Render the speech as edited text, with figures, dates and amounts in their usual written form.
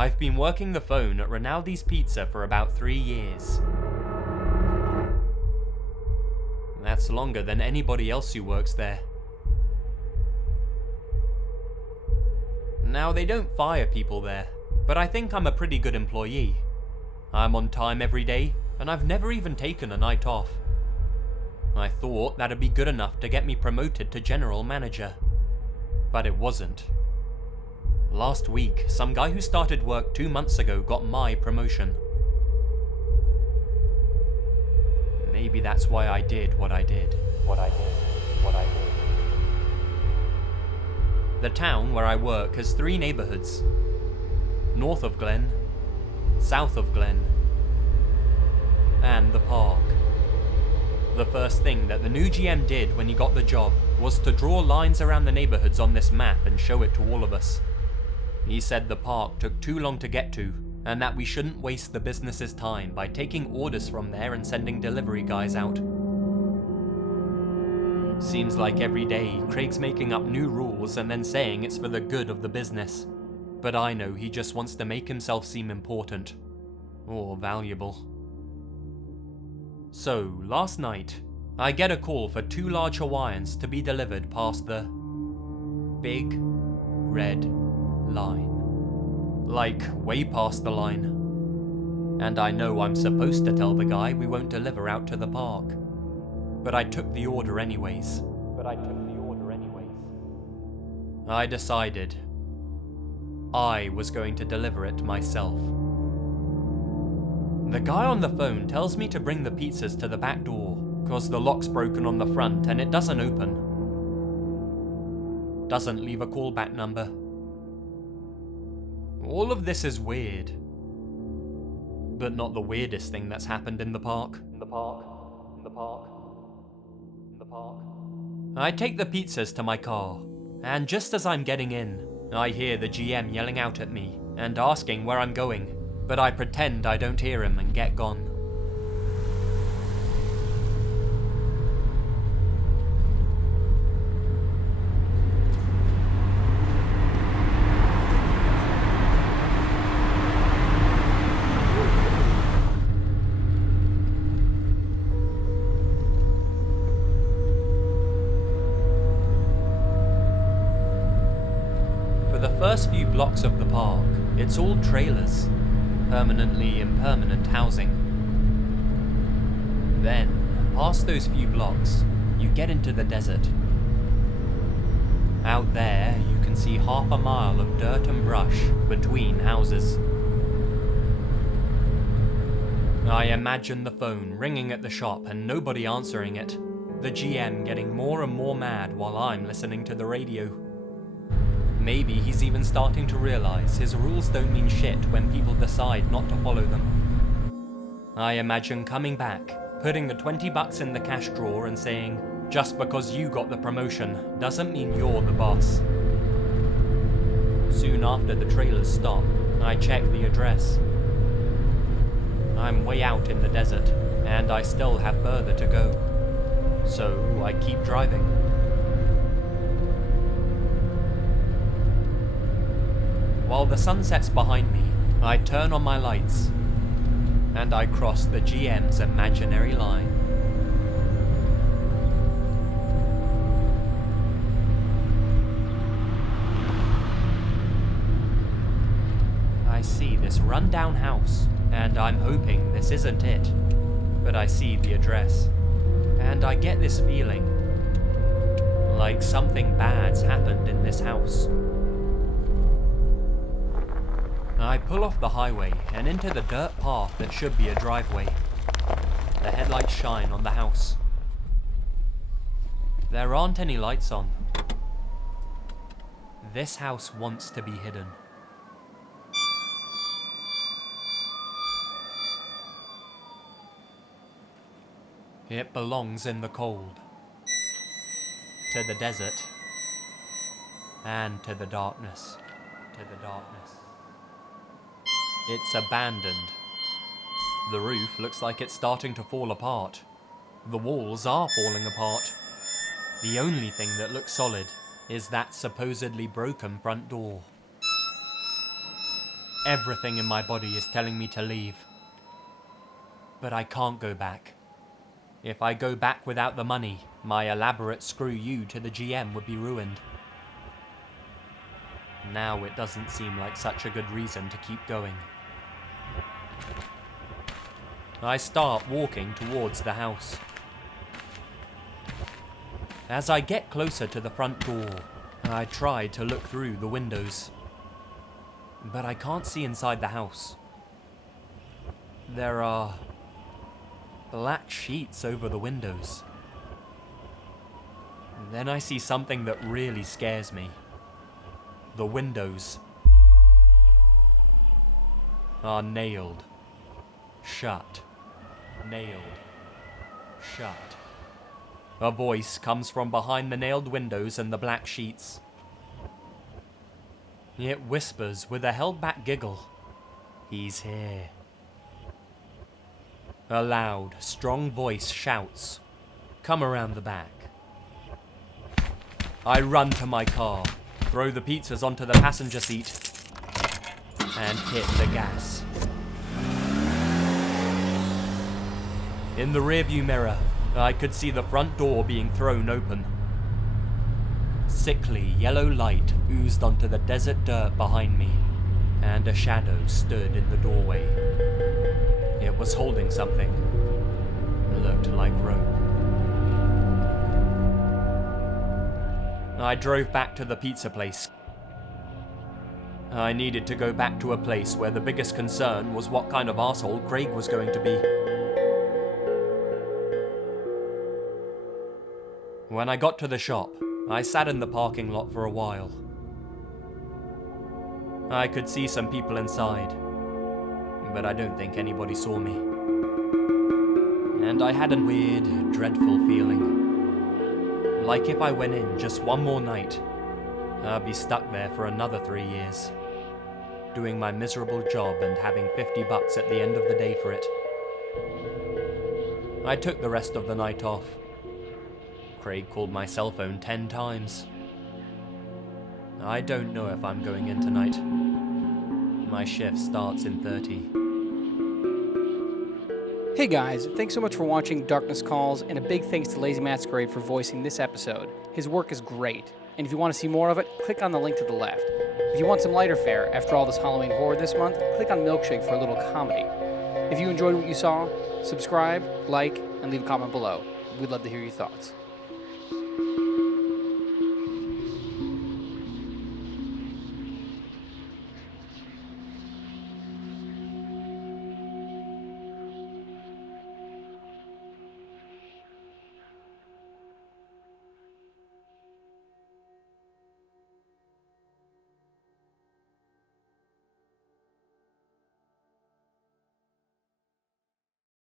I've been working the phone at Rinaldi's Pizza for about 3 years. That's longer than anybody else who works there. Now, they don't fire people there, but I think I'm a pretty good employee. I'm on time every day, and I've never even taken a night off. I thought that'd be good enough to get me promoted to general manager, but it wasn't. Last week, some guy who started work 2 months ago got my promotion. Maybe that's why I did what I did. The town where I work has 3 neighborhoods. North of Glen, south of Glen, and the park. The first thing that the new GM did when he got the job was to draw lines around the neighborhoods on this map and show it to all of us. He said the park took too long to get to, and that we shouldn't waste the business's time by taking orders from there and sending delivery guys out. Seems like every day, Craig's making up new rules and then saying it's for the good of the business. But I know he just wants to make himself seem important. Or valuable. So, last night, I get a call for 2 large Hawaiians to be delivered past the big red line. Like, way past the line. And I know I'm supposed to tell the guy we won't deliver out to the park. But I took the order anyways. I decided I was going to deliver it myself. The guy on the phone tells me to bring the pizzas to the back door, cause the lock's broken on the front and it doesn't open. Doesn't leave a callback number. All of this is weird. But not the weirdest thing that's happened in the park. I take the pizzas to my car, and just as I'm getting in, I hear the GM yelling out at me and asking where I'm going, but I pretend I don't hear him and get gone. First few blocks of the park, it's all trailers, permanently impermanent housing. Then, past those few blocks, you get into the desert. Out there, you can see half a mile of dirt and brush between houses. I imagine the phone ringing at the shop and nobody answering it, the GM getting more and more mad while I'm listening to the radio. Maybe he's even starting to realize his rules don't mean shit when people decide not to follow them. I imagine coming back, putting the $20 in the cash drawer and saying, just because you got the promotion doesn't mean you're the boss. Soon after the trailers stop, I check the address. I'm way out in the desert, and I still have further to go. So I keep driving. While the sun sets behind me, I turn on my lights, and I cross the GM's imaginary line. I see this rundown house, and I'm hoping this isn't it, but I see the address, and I get this feeling like something bad's happened in this house. I pull off the highway and into the dirt path that should be a driveway. The headlights shine on the house. There aren't any lights on. This house wants to be hidden. It belongs in the cold, to the desert, and to the darkness. It's abandoned. The roof looks like it's starting to fall apart. The walls are falling apart. The only thing that looks solid is that supposedly broken front door. Everything in my body is telling me to leave. But I can't go back. If I go back without the money, my elaborate screw you to the GM would be ruined. Now it doesn't seem like such a good reason to keep going. I start walking towards the house. As I get closer to the front door, I try to look through the windows. But I can't see inside the house. There are black sheets over the windows. Then I see something that really scares me. The windows are nailed shut. Nailed shut. A voice comes from behind the nailed windows and the black sheets. It whispers with a held-back giggle. He's here. A loud, strong voice shouts, "Come around the back." I run to my car, throw the pizzas onto the passenger seat, and hit the gas. In the rearview mirror, I could see the front door being thrown open. Sickly yellow light oozed onto the desert dirt behind me, and a shadow stood in the doorway. It was holding something. It looked like rope. I drove back to the pizza place. I needed to go back to a place where the biggest concern was what kind of asshole Craig was going to be. When I got to the shop, I sat in the parking lot for a while. I could see some people inside, but I don't think anybody saw me. And I had a weird, dreadful feeling. Like if I went in just one more night, I'd be stuck there for another 3 years, doing my miserable job and having $50 at the end of the day for it. I took the rest of the night off. Craig called my cell phone 10 times. I don't know if I'm going in tonight. My shift starts in 30. Hey guys, thanks so much for watching Darkness Calls, and a big thanks to Lazy Masquerade for voicing this episode. His work is great, and if you want to see more of it, click on the link to the left. If you want some lighter fare after all this Halloween horror this month, click on Milkshake for a little comedy. If you enjoyed what you saw, subscribe, like, and leave a comment below. We'd love to hear your thoughts.